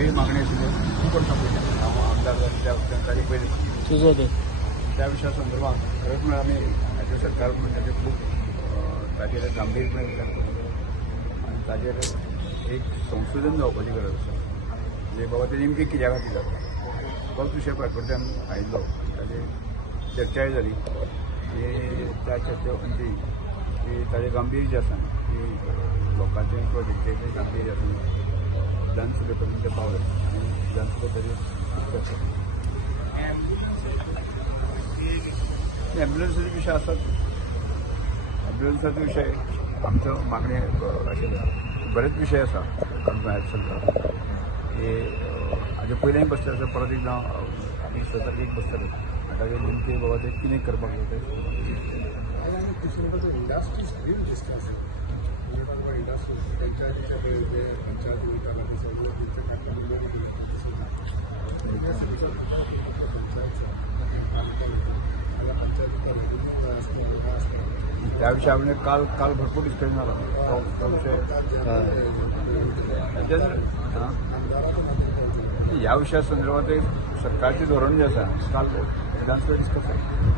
वेगळी मागणी आशिल्ल्यो खूब वर्सां पयलीं हांव आमदार जाल्ल्या ताचे पयलीं त्या विशया संदर्भात खरेंच म्हळ्यार आमी राज्य सरकार म्हणून ताचे खूब ताचेर गांभीर्यपणान विचार करता आनी ताचेर एक संशोधन जावपाची गरज आसा म्हणजे बाबा ते नेमकें कित्या खातीर जाता तोच विशय फाटभुंयेर आयिल्लो ताचेर चर्चाय जाली की त्या चर्चे अंती की ताचें गांभीर्य जें आसा की लोकांचें प्रोजेक्टेचें गांभीर्य आसा विधानसभे पर्यंत पावलें आनी विधानसभा ताचेर एम्ब्युलन्साचे विशय आसात एम्ब्युलन्साचो विशय आमचो मागणी आशिल्लो बरेच विशय आसा आमकां हेल्थ सरकार की हाजे पयलेंय बसता आसा परत एकदां आमी सतत एक बसतले ताचे नेमके बाबा ते कितें करपाक जाय त्या विशया आमी काल भरपूर डिस्कशन जालो तो विशय ह्या विशया संदर्भात एक सरकारचें धोरण जें आसा काल विधानसभेत डिस्कस जालें